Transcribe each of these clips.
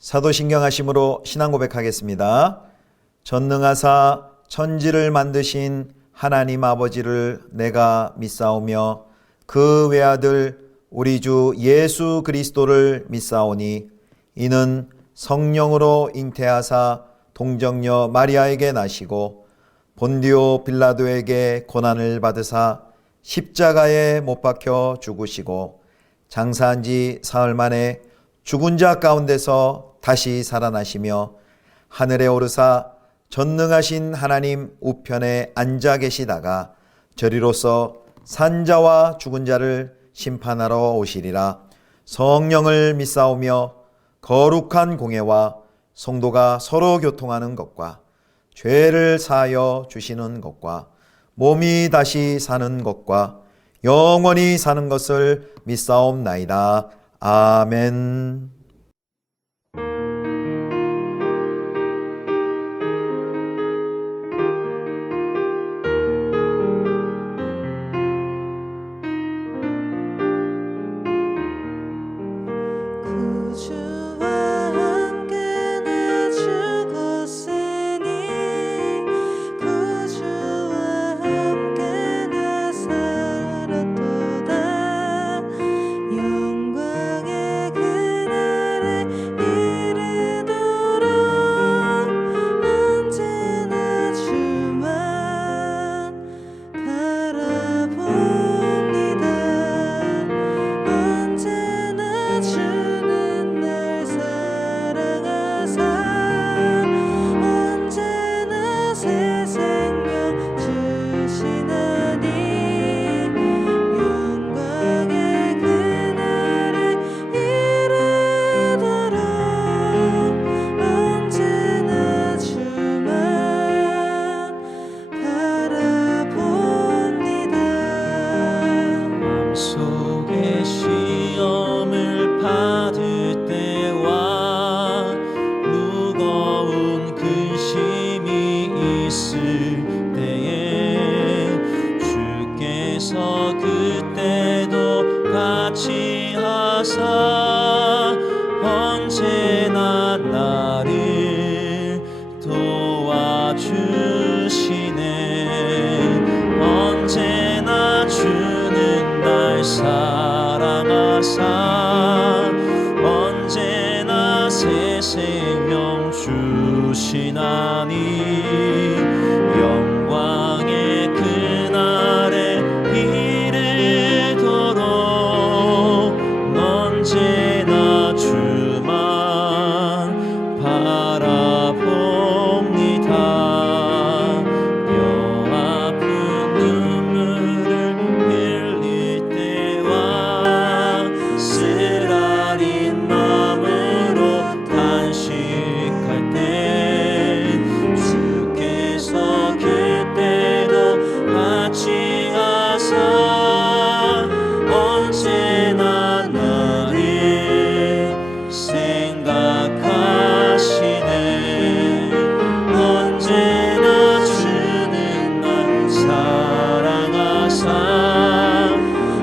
사도신경 하심으로 신앙 고백하겠습니다. 전능하사 천지를 만드신 하나님 아버지를 내가 믿사오며 그 외아들 우리 주 예수 그리스도를 믿사오니 이는 성령으로 잉태하사 동정녀 마리아에게 나시고 본디오 빌라도에게 고난을 받으사 십자가에 못 박혀 죽으시고 장사한 지 사흘 만에 죽은 자 가운데서 다시 살아나시며 하늘에 오르사 전능하신 하나님 우편에 앉아 계시다가 저리로서 산자와 죽은 자를 심판하러 오시리라. 성령을 믿사오며 거룩한 공예와 성도가 서로 교통하는 것과 죄를 사하여 주시는 것과 몸이 다시 사는 것과 영원히 사는 것을 믿사옵나이다. 아멘. 언제나 나를 도와주시네. 언제나 주는 날 사랑하사 언제나 새 생명 주시나니 영광의 그날에 이르도록 언제나 주만 바라봅니다. 뼈 아픈 눈물을 흘릴 때와 쓰라린 마음으로 단식할 때 주께서 그때도 같이 하사 언제나 나를 생각하시네. 언제나 주는 날 사랑하사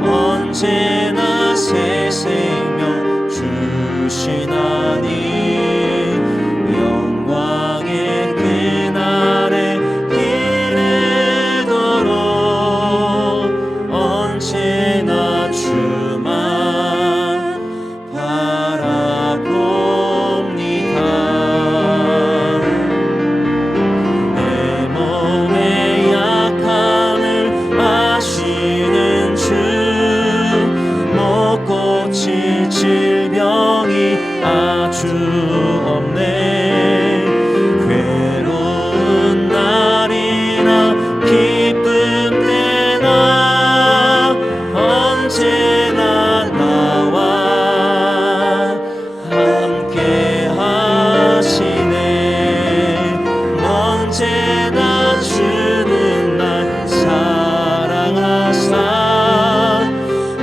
언제나 새 생명 주시나니 영광의 그날에 이르도록 언제나 주만 바라봅니다. 내 몸의 약함을 아시는 주 못 고칠 질병이 아주 없네. 괴로운 날이나 기쁜 때나 언제나 나와 함께 하시네. 언제나 주는 날 사랑하사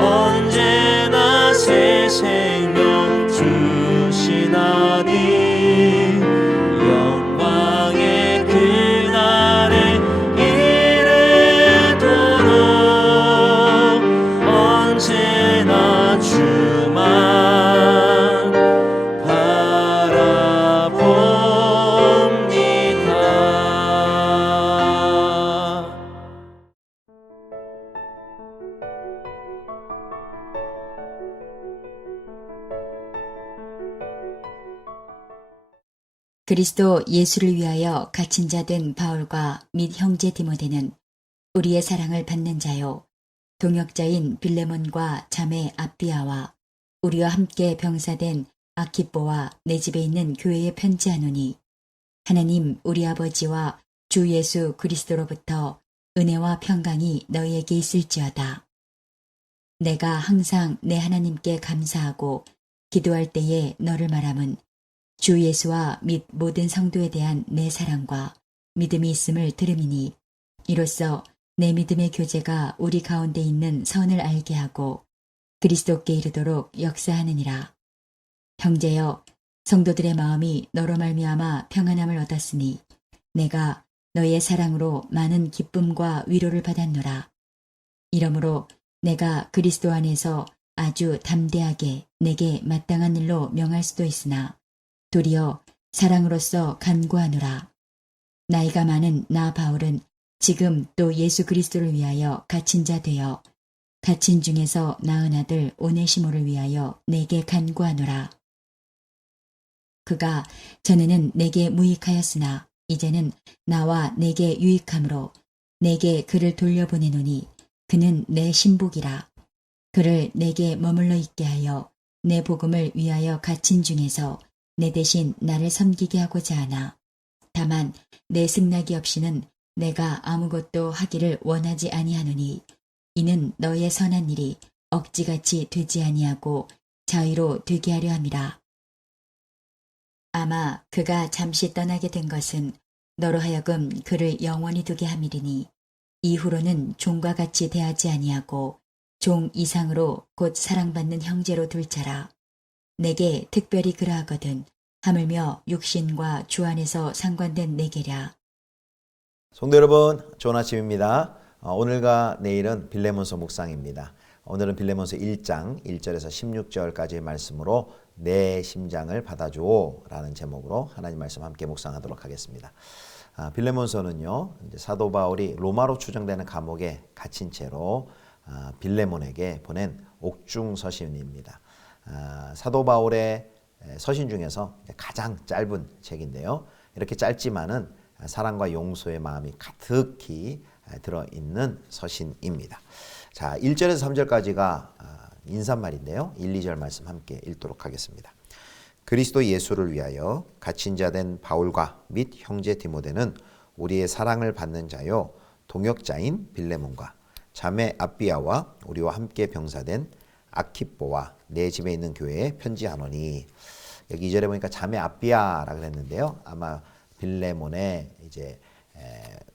언제나 새 생명 주시나니 그리스도 예수를 위하여 갇힌 자 된 바울과 및 형제 디모데는 우리의 사랑을 받는 자요 동역자인 빌레몬과 자매 아비아와 우리와 함께 병사된 아키뽀와 내 집에 있는 교회에 편지하노니 하나님 우리 아버지와 주 예수 그리스도로부터 은혜와 평강이 너희에게 있을지어다. 내가 항상 내 하나님께 감사하고 기도할 때에 너를 말함은 주 예수와 및 모든 성도에 대한 내 사랑과 믿음이 있음을 들음이니 이로써 내 믿음의 교제가 우리 가운데 있는 선을 알게 하고 그리스도께 이르도록 역사하느니라. 형제여, 성도들의 마음이 너로 말미암아 평안함을 얻었으니 내가 너의 사랑으로 많은 기쁨과 위로를 받았노라. 이러므로 내가 그리스도 안에서 아주 담대하게 내게 마땅한 일로 명할 수도 있으나 도리어 사랑으로서 간구하노라. 나이가 많은 나 바울은 지금 또 예수 그리스도를 위하여 갇힌 자 되어 갇힌 중에서 낳은 아들 오네시모를 위하여 내게 간구하노라. 그가 전에는 내게 무익하였으나 이제는 나와 내게 유익함으로 내게 그를 돌려보내노니 그는 내 신복이라. 그를 내게 머물러 있게 하여 내 복음을 위하여 갇힌 중에서 내 대신 나를 섬기게 하고자 하나. 다만 내 승낙이 없이는 내가 아무것도 하기를 원하지 아니하노니 이는 너의 선한 일이 억지같이 되지 아니하고 자유로 되게 하려 함이라. 아마 그가 잠시 떠나게 된 것은 너로 하여금 그를 영원히 두게 함이리니 이후로는 종과 같이 대하지 아니하고 종 이상으로 곧 사랑받는 형제로 둘 자라. 내게 특별히 그러하거든 하물며 육신과 주 안에서 상관된 내게랴. 성도 여러분, 좋은 아침입니다. 오늘과 내일은 빌레몬서 묵상입니다. 오늘은 빌레몬서 1장 1절에서 16절까지의 말씀으로 내 심장을 받아줘 라는 제목으로 하나님 말씀 함께 묵상하도록 하겠습니다. 빌레몬서는요, 이제 사도 바울이 로마로 추정되는 감옥에 갇힌 채로 빌레몬에게 보낸 옥중 서신입니다. 사도 바울의 서신 중에서 가장 짧은 책인데요. 이렇게 짧지만은 사랑과 용서의 마음이 가득히 들어있는 서신입니다. 자, 1절에서 3절까지가 인사말인데요. 1, 2절 말씀 함께 읽도록 하겠습니다. 그리스도 예수를 위하여 갇힌 자 된 바울과 및 형제 디모데는 우리의 사랑을 받는 자요 동역자인 빌레몬과 자매 아비아와 우리와 함께 병사된 아키뽀와 내 집에 있는 교회에 편지하노니. 여기 2절에 보니까 자매 아비아라고 했는데요. 아마 빌레몬의 이제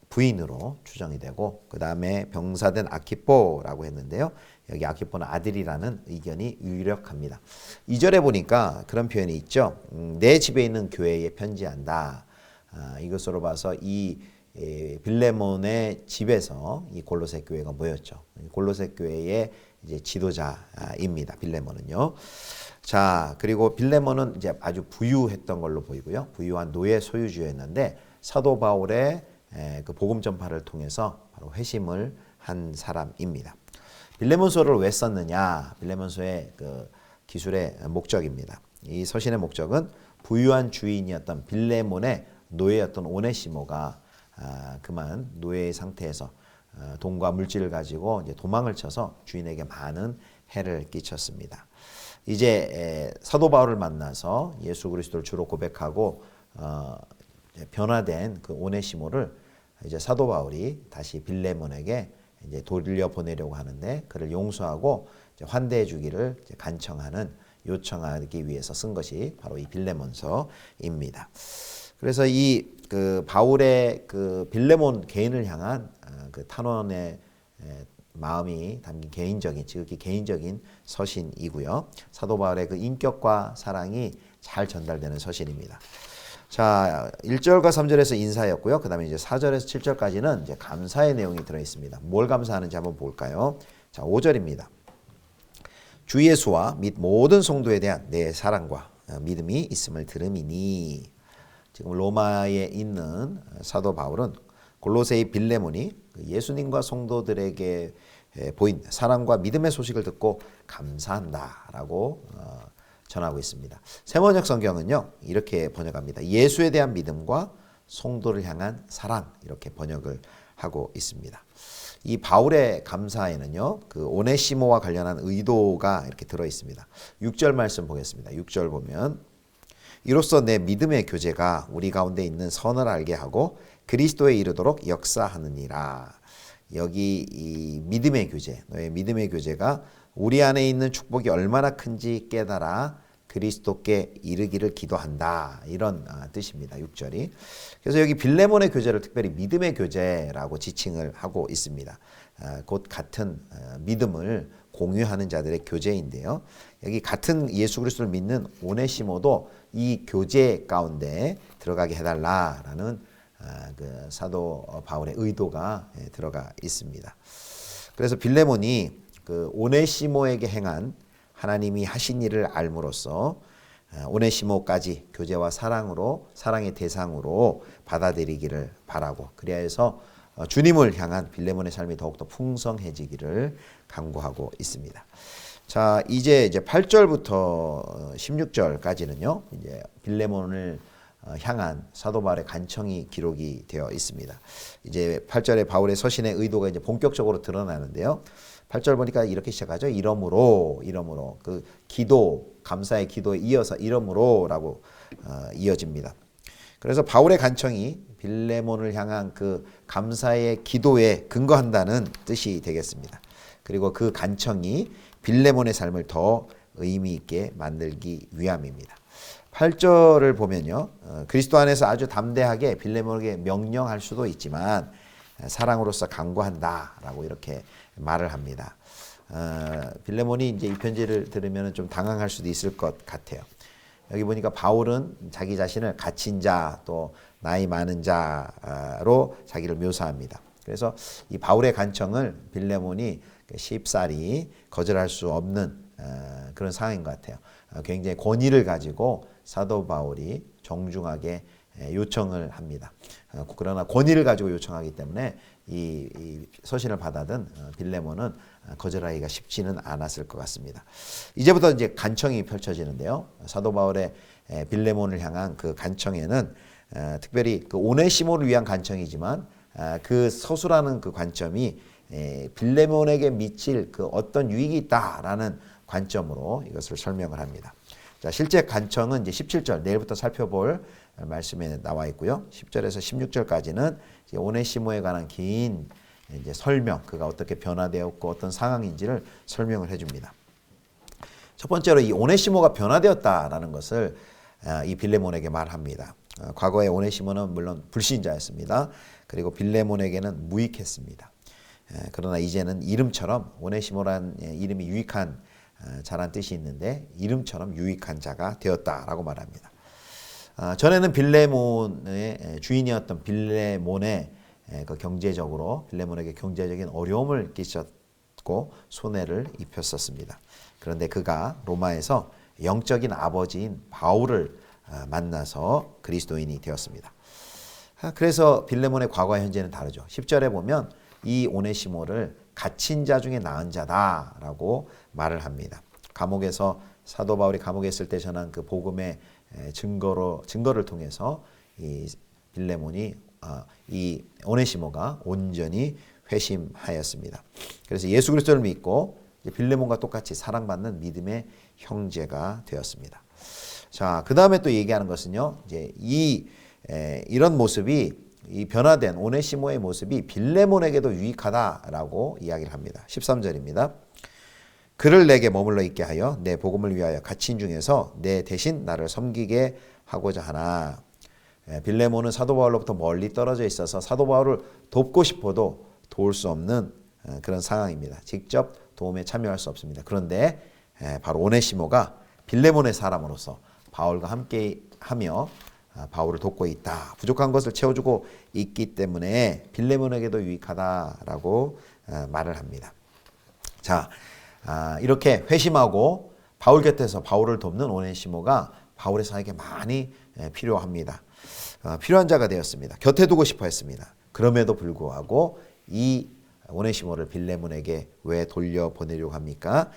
부인으로 추정이 되고, 그 다음에 병사된 아키뽀라고 했는데요. 여기 아키뽀는 아들이라는 의견이 유력합니다. 2절에 보니까 그런 표현이 있죠. 내 집에 있는 교회에 편지한다. 이것으로 봐서 이 빌레몬의 집에서 이 골로새 교회가 모였죠. 골로새 교회의 이제 지도자입니다. 빌레몬은요. 자, 그리고 빌레몬은 이제 아주 부유했던 걸로 보이고요. 부유한 노예 소유주였는데 사도 바울의 그 복음 전파를 통해서 바로 회심을 한 사람입니다. 빌레몬서를 왜 썼느냐? 빌레몬서의 그 기술의 목적입니다. 이 서신의 목적은 부유한 주인이었던 빌레몬의 노예였던 오네시모가 그만 노예의 상태에서 돈과 물질을 가지고 이제 도망을 쳐서 주인에게 많은 해를 끼쳤습니다. 이제 사도 바울을 만나서 예수 그리스도를 주로 고백하고 변화된 그 오네시모를 이제 사도 바울이 다시 빌레몬에게 이제 돌려 보내려고 하는데 그를 용서하고 이제 환대해 주기를 이제 간청하는 요청하기 위해서 쓴 것이 바로 이 빌레몬서입니다. 그래서 이 그 바울의 그 빌레몬 개인을 향한 그 탄원의 마음이 담긴 개인적인, 지극히 개인적인 서신이고요. 사도 바울의 그 인격과 사랑이 잘 전달되는 서신입니다. 자, 1절과 3절에서 인사였고요. 그 다음에 이제 4절에서 7절까지는 이제 감사의 내용이 들어 있습니다. 뭘 감사하는지 한번 볼까요? 자, 5절입니다. 주 예수와 및 모든 성도에 대한 내 사랑과 믿음이 있음을 들음이니. 지금 로마에 있는 사도 바울은 골로새의 빌레몬이 예수님과 성도들에게 보인 사랑과 믿음의 소식을 듣고 감사한다라고 전하고 있습니다. 세번역 성경은요 이렇게 번역합니다. 예수에 대한 믿음과 성도를 향한 사랑, 이렇게 번역을 하고 있습니다. 이 바울의 감사에는요 그 오네시모와 관련한 의도가 이렇게 들어 있습니다. 6절 말씀 보겠습니다. 6절 보면 이로써 내 믿음의 교제가 우리 가운데 있는 선을 알게 하고 그리스도에 이르도록 역사하느니라. 여기 이 믿음의 교제, 너의 믿음의 교제가 우리 안에 있는 축복이 얼마나 큰지 깨달아 그리스도께 이르기를 기도한다, 이런 뜻입니다. 6절이. 그래서 여기 빌레몬의 교제를 특별히 믿음의 교제라고 지칭을 하고 있습니다. 곧 같은 믿음을 공유하는 자들의 교제인데요. 여기 같은 예수 그리스도를 믿는 오네시모도 이 교제 가운데 들어가게 해달라라는 그 사도 바울의 의도가 들어가 있습니다. 그래서 빌레몬이 그 오네시모에게 행한 하나님이 하신 일을 알므로써 오네시모까지 교제와 사랑으로, 사랑의 대상으로 받아들이기를 바라고, 그리하여서 주님을 향한 빌레몬의 삶이 더욱더 풍성해지기를 간구하고 있습니다. 자, 이제 8절부터 16절까지는요, 이제 빌레몬을 향한 사도 바울의 간청이 기록이 되어 있습니다. 이제 8절에 바울의 서신의 의도가 이제 본격적으로 드러나는데요. 8절 보니까 이렇게 시작하죠. 이러므로 그 기도, 감사의 기도에 이어서 이러므로라고 이어집니다. 그래서 바울의 간청이 빌레몬을 향한 그 감사의 기도에 근거한다는 뜻이 되겠습니다. 그리고 그 간청이 빌레몬의 삶을 더 의미 있게 만들기 위함입니다. 8절을 보면요, 그리스도 안에서 아주 담대하게 빌레몬에게 명령할 수도 있지만 사랑으로서 간구한다라고 이렇게 말을 합니다. 빌레몬이 이제 이 편지를 들으면 좀 당황할 수도 있을 것 같아요. 여기 보니까 바울은 자기 자신을 갇힌 자, 또 나이 많은 자로 자기를 묘사합니다. 그래서 이 바울의 간청을 빌레몬이 쉽사리 거절할 수 없는 그런 상황인 것 같아요. 굉장히 권위를 가지고 사도 바울이 정중하게 요청을 합니다. 그러나 권위를 가지고 요청하기 때문에 이 서신을 받아든 빌레몬은 거절하기가 쉽지는 않았을 것 같습니다. 이제부터 이제 간청이 펼쳐지는데요. 사도 바울의 빌레몬을 향한 그 간청에는 특별히 그 오네시모를 위한 간청이지만 그 서술하는 그 관점이 빌레몬에게 미칠 그 어떤 유익이 있다라는 관점으로 이것을 설명을 합니다. 자, 실제 간청은 이제 17절, 내일부터 살펴볼 말씀에 나와 있고요. 10절에서 16절까지는 이제 오네시모에 관한 긴 이제 설명, 그가 어떻게 변화되었고 어떤 상황인지를 설명을 해줍니다. 첫 번째로 이 오네시모가 변화되었다라는 것을 이 빌레몬에게 말합니다. 과거에 오네시모는 물론 불신자였습니다. 그리고 빌레몬에게는 무익했습니다. 그러나 이제는 이름처럼 오네시모란 이름이 유익한 자란 뜻이 있는데 이름처럼 유익한 자가 되었다라고 말합니다. 전에는 빌레몬의 주인이었던 빌레몬의 그 경제적으로 빌레몬에게 경제적인 어려움을 끼쳤고 손해를 입혔었습니다. 그런데 그가 로마에서 영적인 아버지인 바울을 만나서 그리스도인이 되었습니다. 그래서 빌레몬의 과거와 현재는 다르죠. 10절에 보면 이 오네시모를 갇힌 자 중에 나은 자다라고 말을 합니다. 감옥에서 사도 바울이 감옥에 있을 때 전한 그 복음의 증거를 통해서 이 빌레몬이 이 오네시모가 온전히 회심하였습니다. 그래서 예수 그리스도를 믿고 빌레몬과 똑같이 사랑받는 믿음의 형제가 되었습니다. 자, 그 다음에 또 얘기하는 것은요, 이제 이런 모습이 이 변화된 오네시모의 모습이 빌레몬에게도 유익하다라고 이야기를 합니다. 13절입니다. 그를 내게 머물러 있게 하여 내 복음을 위하여 갇힌 중에서 내 대신 나를 섬기게 하고자 하나. 빌레몬은 사도 바울로부터 멀리 떨어져 있어서 사도 바울을 돕고 싶어도 도울 수 없는 그런 상황입니다. 직접 도움에 참여할 수 없습니다. 그런데 바로 오네시모가 빌레몬의 사람으로서 바울과 함께 하며 바울을 돕고 있다. 부족한 것을 채워주고 있기 때문에 빌레몬에게도 유익하다라고 말을 합니다. 자, 이렇게 회심하고 바울 곁에서 바울을 돕는 오네시모가 바울의 사역에 많이 필요합니다. 필요한 자가 되었습니다. 곁에 두고 싶어 했습니다. 그럼에도 불구하고 이 오네시모를 빌레몬에게 왜 돌려보내려고 합니까?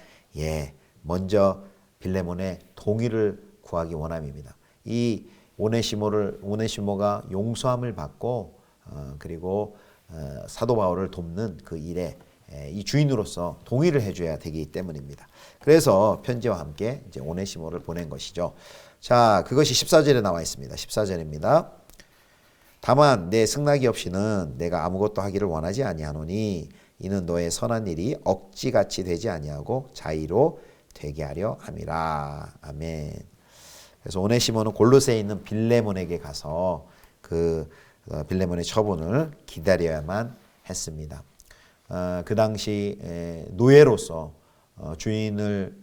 먼저 빌레몬의 동의를 구하기 원함입니다. 이 오네시모가 용서함을 받고 그리고 사도 바울을 돕는 그 일에 이 주인으로서 동의를 해줘야 되기 때문입니다. 그래서 편지와 함께 이제 오네시모를 보낸 것이죠. 자, 그것이 14절에 나와 있습니다. 14절입니다. 다만 내 승낙이 없이는 내가 아무것도 하기를 원하지 아니하노니 이는 너의 선한 일이 억지같이 되지 아니하고 자의로 되게 하려 함이라. 아멘. 그래서 오네시모는 골로새에 있는 빌레몬에게 가서 그 빌레몬의 처분을 기다려야만 했습니다. 그 당시 노예로서 주인을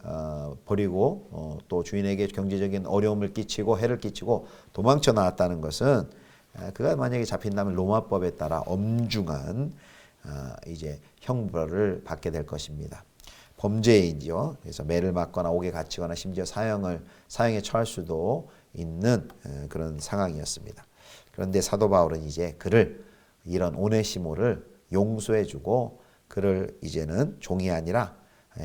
버리고 또 주인에게 경제적인 어려움을 끼치고 해를 끼치고 도망쳐 나왔다는 것은 그가 만약에 잡힌다면 로마법에 따라 엄중한 이제 형벌을 받게 될 것입니다. 범죄이죠. 그래서 매를 맞거나 옥에 갇히거나 심지어 사형에 처할 수도 있는 그런 상황이었습니다. 그런데 사도 바울은 이제 그를 이런 오네시모를 용서해주고 그를 이제는 종이 아니라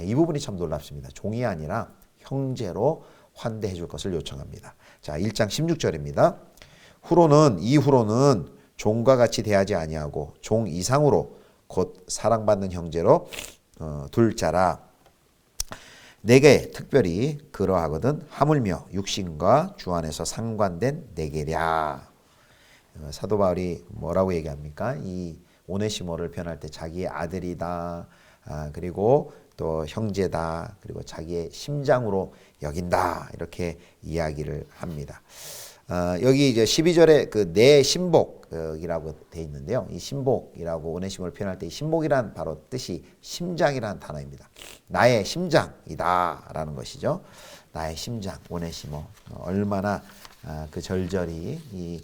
이 부분이 참 놀랍습니다. 종이 아니라 형제로 환대해줄 것을 요청합니다. 자, 1장 16절입니다. 이후로는 종과 같이 대하지 아니하고 종 이상으로 곧 사랑받는 형제로 둘 자라. 내게 특별히 그러하거든 하물며 육신과 주 안에서 상관된 내게랴. 사도 바울이 뭐라고 얘기합니까? 이 오네시모를 표현할 때 자기의 아들이다. 그리고 또 형제다. 그리고 자기의 심장으로 여긴다. 이렇게 이야기를 합니다. 여기 이제 12절에 그 내 신복이라고 돼 있는데요. 이 신복이라고 오네시모를 표현할 때 이 신복이란 바로 뜻이 심장이라는 단어입니다. 나의 심장이다라는 것이죠. 나의 심장, 오네시모. 얼마나 그 절절히 이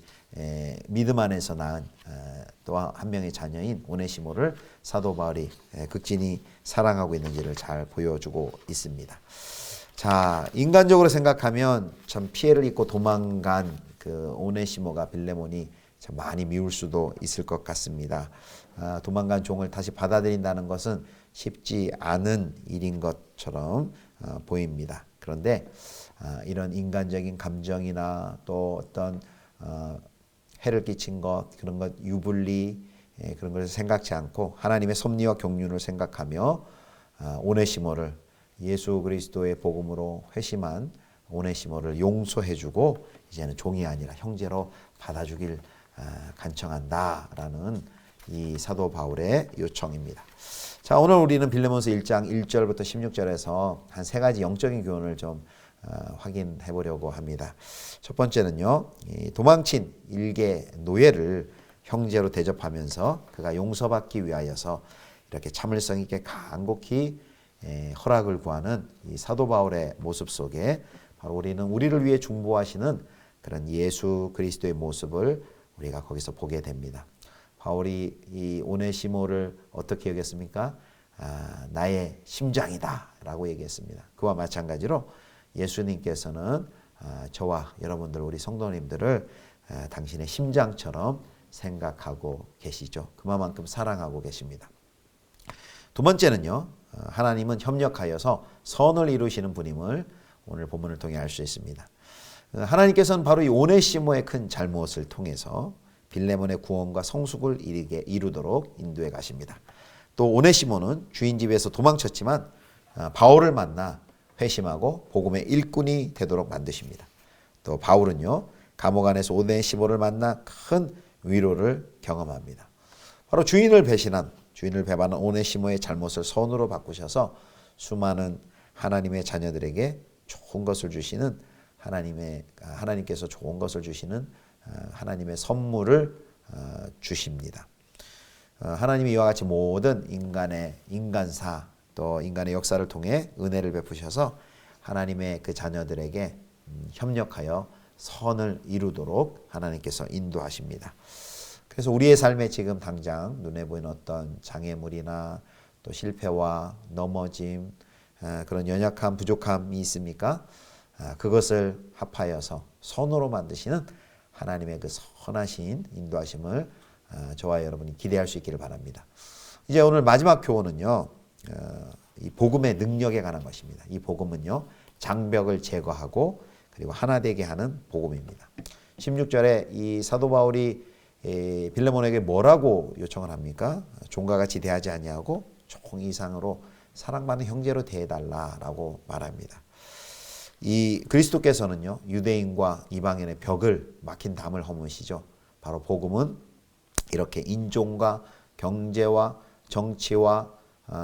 믿음 안에서 낳은 또 한 명의 자녀인 오네시모를 사도 바울이 극진히 사랑하고 있는지를 잘 보여주고 있습니다. 자, 인간적으로 생각하면 참 피해를 입고 도망간 그 오네시모가 빌레몬이 참 많이 미울 수도 있을 것 같습니다. 도망간 종을 다시 받아들인다는 것은 쉽지 않은 일인 것처럼 보입니다. 그런데 이런 인간적인 감정이나 또 어떤 해를 끼친 것, 그런 것 유불리 그런 것을 생각지 않고 하나님의 섭리와 경륜을 생각하며 오네시모를 예수 그리스도의 복음으로 회심한 오네시모를 용서해주고 이제는 종이 아니라 형제로 받아주길 간청한다라는 이 사도 바울의 요청입니다. 자, 오늘 우리는 빌레몬서 1장 1절부터 16절에서 한 세 가지 영적인 교훈을 좀 확인해 보려고 합니다. 첫 번째는요, 이 도망친 일개 노예를 형제로 대접하면서 그가 용서받기 위하여서 이렇게 참을성 있게 간곡히 허락을 구하는 이 사도 바울의 모습 속에 바로 우리는 우리를 위해 중보하시는 그런 예수 그리스도의 모습을 우리가 거기서 보게 됩니다. 바울이 이 오네시모를 어떻게 여겼습니까? 나의 심장이다 라고 얘기했습니다. 그와 마찬가지로 예수님께서는 저와 여러분들 우리 성도님들을 당신의 심장처럼 생각하고 계시죠. 그만큼 사랑하고 계십니다. 두 번째는요, 하나님은 협력하여서 선을 이루시는 분임을 오늘 본문을 통해 알 수 있습니다. 하나님께서는 바로 이 오네시모의 큰 잘못을 통해서 빌레몬의 구원과 성숙을 이루도록 인도해 가십니다. 또 오네시모는 주인 집에서 도망쳤지만 바울을 만나 회심하고 복음의 일꾼이 되도록 만드십니다. 또 바울은요, 감옥 안에서 오네시모를 만나 큰 위로를 경험합니다. 바로 주인을 배반한 오네시모의 잘못을 선으로 바꾸셔서 수많은 하나님의 자녀들에게 좋은 것을 주시는 하나님께서 좋은 것을 주시는 하나님의 선물을 주십니다. 하나님이 이와 같이 모든 인간사 또 인간의 역사를 통해 은혜를 베푸셔서 하나님의 그 자녀들에게 협력하여 선을 이루도록 하나님께서 인도하십니다. 그래서 우리의 삶에 지금 당장 눈에 보이는 어떤 장애물이나 또 실패와 넘어짐, 그런 연약함, 부족함이 있습니까? 그것을 합하여서 선으로 만드시는 하나님의 그 선하신 인도하심을 저와 여러분이 기대할 수 있기를 바랍니다. 이제 오늘 마지막 교훈은요, 이 복음의 능력에 관한 것입니다. 이 복음은요, 장벽을 제거하고 그리고 하나 되게 하는 복음입니다. 16절에 이 사도 바울이 빌레몬에게 뭐라고 요청을 합니까? 종과 같이 대하지 아니하고 종 이상으로 사랑받는 형제로 대해달라라고 말합니다. 이 그리스도께서는요, 유대인과 이방인의 벽을 막힌 담을 허무시죠. 바로 복음은 이렇게 인종과 경제와 정치와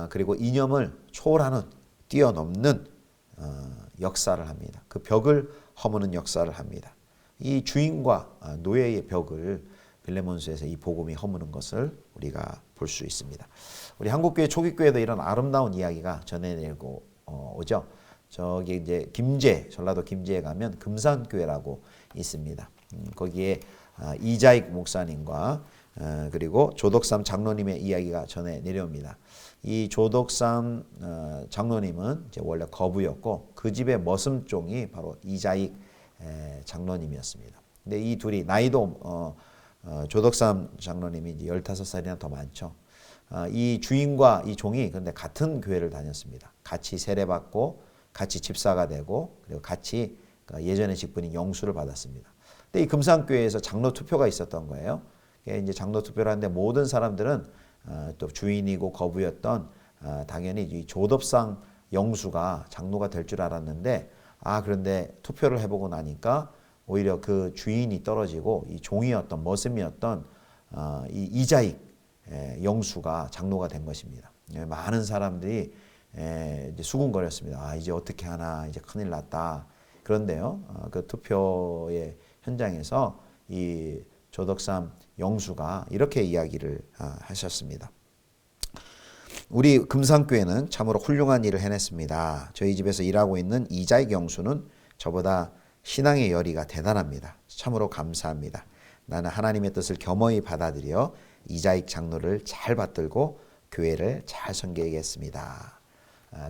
그리고 이념을 초월하는, 뛰어넘는 역사를 합니다. 그 벽을 허무는 역사를 합니다. 이 주인과 노예의 벽을 빌레몬서에서 이 복음이 허무는 것을 우리가 볼 수 있습니다. 우리 한국교회 초기교회도 이런 아름다운 이야기가 전해내고 오죠. 저기 이제 김제, 전라도 김제에 가면 금산교회라고 있습니다. 거기에 이자익 목사님과 그리고 조덕삼 장로님의 이야기가 전해 내려옵니다. 이 조덕삼 장로님은 이제 원래 거부였고 그 집의 머슴종이 바로 이자익 장로님이었습니다. 근데 이 둘이 나이도 조덕삼 장로님이 이제 15살이나 더 많죠. 이 주인과 이 종이 그런데 같은 교회를 다녔습니다. 같이 세례받고 같이 집사가 되고 그리고 같이 예전의 직분인 영수를 받았습니다. 근데 이 금산교회에서 장로 투표가 있었던 거예요. 이제 장로 투표를 하는데 모든 사람들은 또 주인이고 거부였던 당연히 이 조덕삼 영수가 장로가 될 줄 알았는데 그런데 투표를 해보고 나니까 오히려 그 주인이 떨어지고 이 종이었던 머슴이었던 이 이자익 영수가 장로가 된 것입니다. 많은 사람들이 이제 수군거렸습니다. 이제 어떻게 하나, 이제 큰일 났다. 그런데요, 그 투표의 현장에서 이 조덕삼 영수가 이렇게 이야기를 하셨습니다. 우리 금산교회는 참으로 훌륭한 일을 해냈습니다. 저희 집에서 일하고 있는 이자익 영수는 저보다 신앙의 열의가 대단합니다. 참으로 감사합니다. 나는 하나님의 뜻을 겸허히 받아들여 이자익 장로를 잘 받들고 교회를 잘 섬기겠습니다.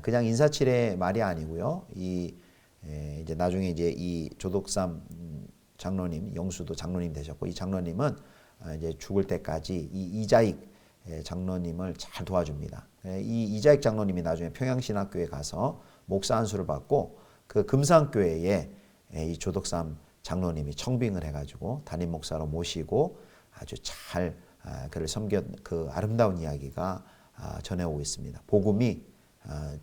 그냥 인사치레 말이 아니고요. 이제 나중에 이제 이 조덕삼 장로님, 영수도 장로님 되셨고 이 장로님은 이제 죽을 때까지 이 이자익 장로님을 잘 도와줍니다. 이 이자익 장로님이 나중에 평양신학교에 가서 목사 안수를 받고 그 금산교회에 이 조덕삼 장로님이 청빙을 해가지고 담임 목사로 모시고 아주 잘 그를 섬겼 그 아름다운 이야기가 전해오고 있습니다. 복음이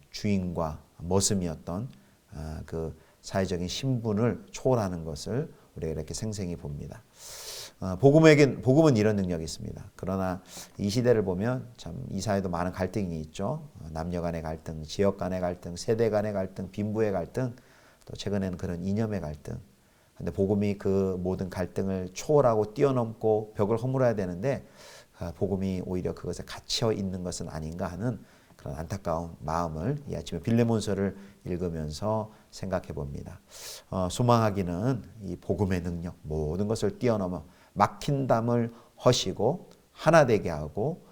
주인과 머슴이었던 그 사회적인 신분을 초월하는 것을 우리가 이렇게 생생히 봅니다. 복음은 이런 능력이 있습니다. 그러나 이 시대를 보면 참 이 사회도 많은 갈등이 있죠. 남녀 간의 갈등, 지역 간의 갈등, 세대 간의 갈등, 빈부의 갈등, 또 최근에는 그런 이념의 갈등. 근데 복음이 그 모든 갈등을 초월하고 뛰어넘고 벽을 허물어야 되는데 복음이 오히려 그것에 갇혀 있는 것은 아닌가 하는 그런 안타까운 마음을 이 아침에 빌레몬서를 읽으면서 생각해 봅니다. 소망하기는 이 복음의 능력, 모든 것을 뛰어넘어 막힌 담을 허시고 하나 되게 하고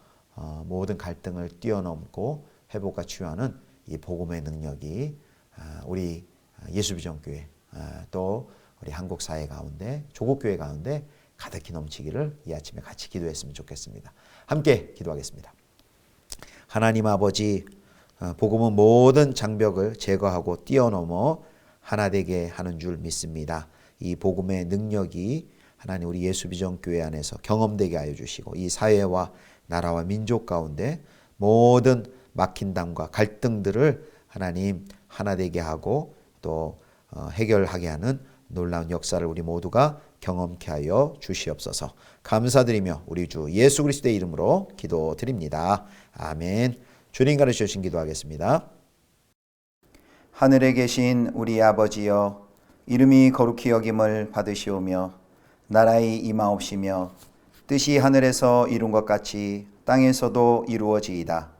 모든 갈등을 뛰어넘고 회복과 치유하는 이 복음의 능력이 우리 예수비전교회 또 우리 한국 사회 가운데 조국교회 가운데 가득히 넘치기를 이 아침에 같이 기도했으면 좋겠습니다. 함께 기도하겠습니다. 하나님 아버지, 복음은 모든 장벽을 제거하고 뛰어넘어 하나 되게 하는 줄 믿습니다. 이 복음의 능력이 하나님 우리 예수비전교회 안에서 경험되게 하여 주시고 이 사회와 나라와 민족 가운데 모든 막힌 담과 갈등들을 하나님 하나 되게 하고 또 해결하게 하는 놀라운 역사를 우리 모두가 경험케 하여 주시옵소서. 감사드리며 우리 주 예수 그리스도의 이름으로 기도드립니다. 아멘. 주님 가르쳐 주신 기도하겠습니다. 하늘에 계신 우리 아버지여, 이름이 거룩히 여김을 받으시오며 나라의 임하옵시며 뜻이 하늘에서 이룬 것 같이 땅에서도 이루어지이다.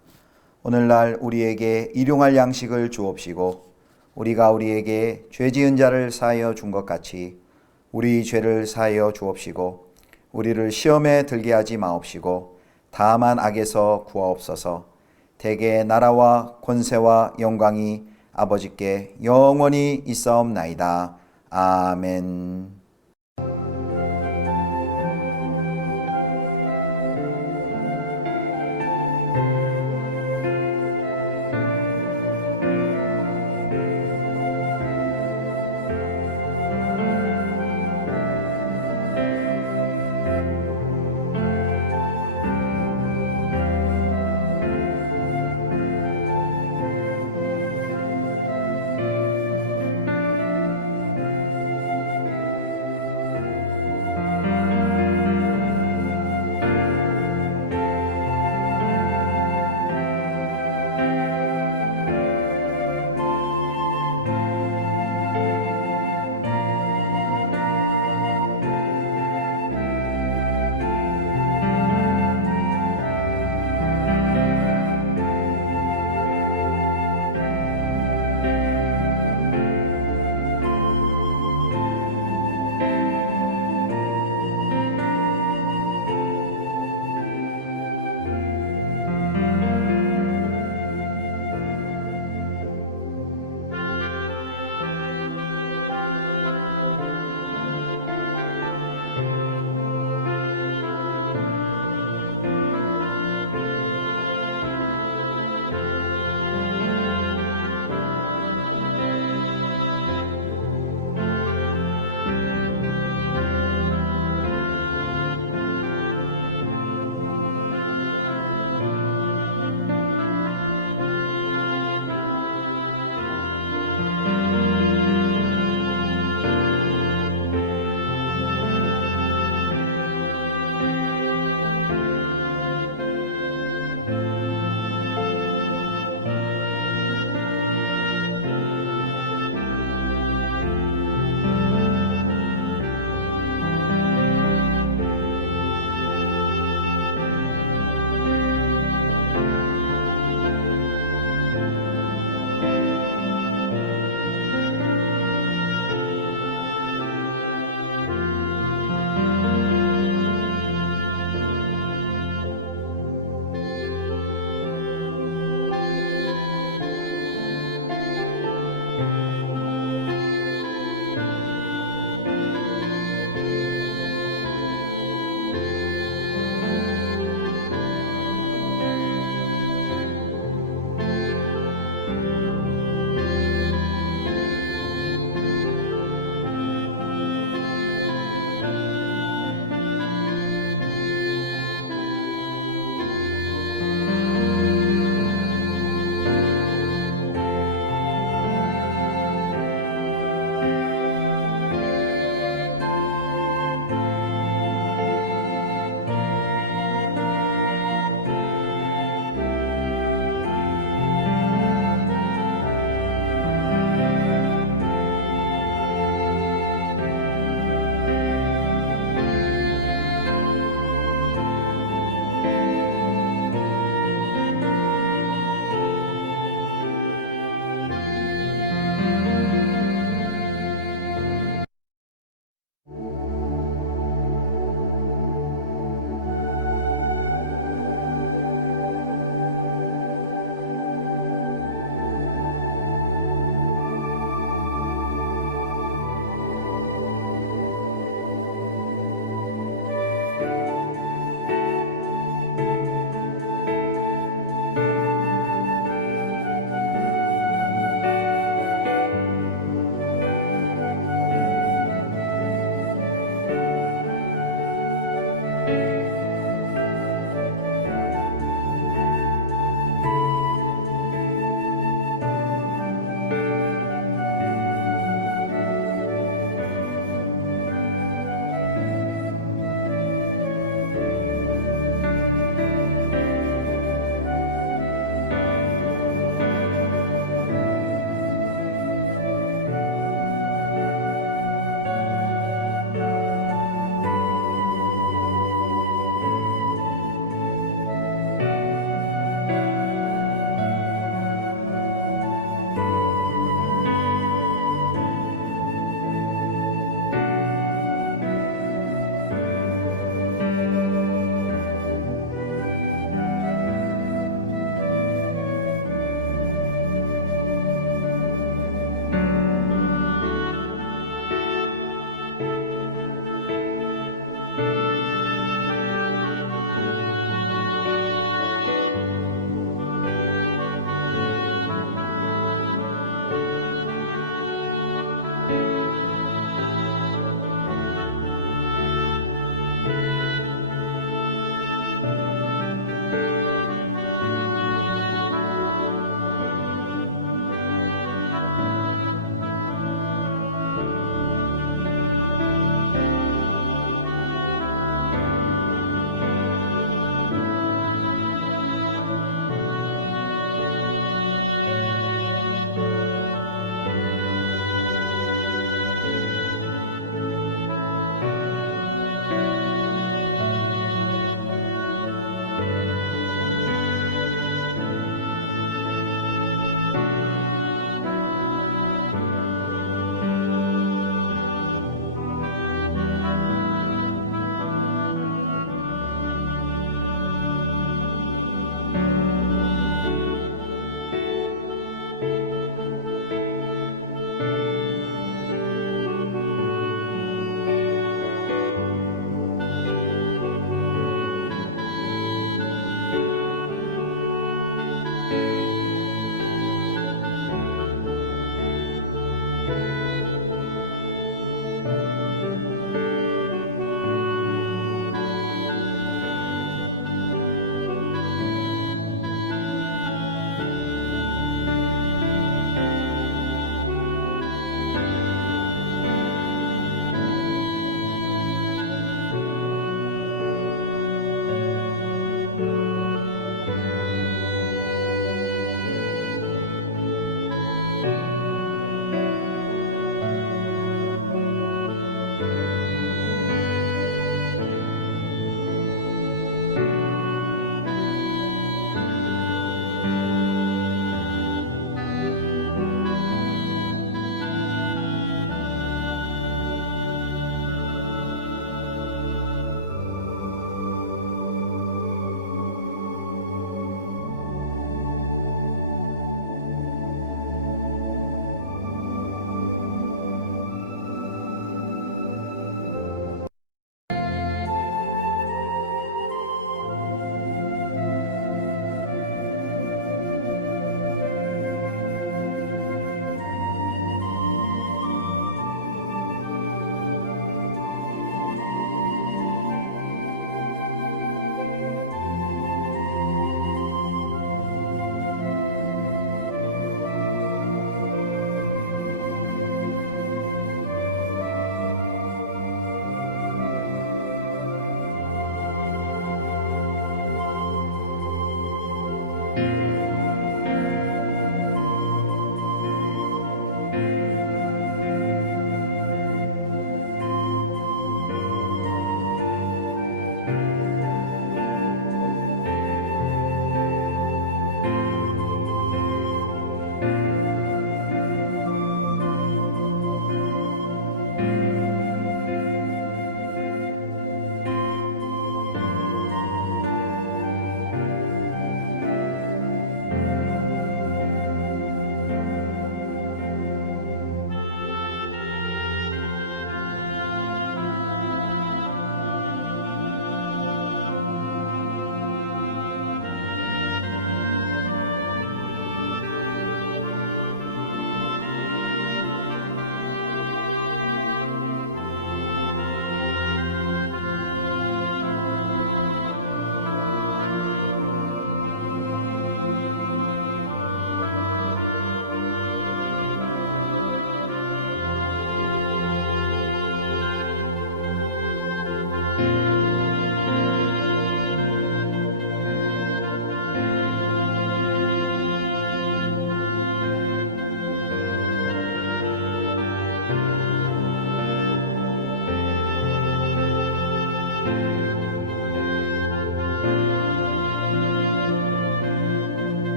오늘날 우리에게 일용할 양식을 주옵시고 우리가 우리에게 죄 지은 자를 사하여 준 것 같이 우리 죄를 사하여 주옵시고 우리를 시험에 들게 하지 마옵시고 다만 악에서 구하옵소서. 대개 나라와 권세와 영광이 아버지께 영원히 있사옵나이다. 아멘.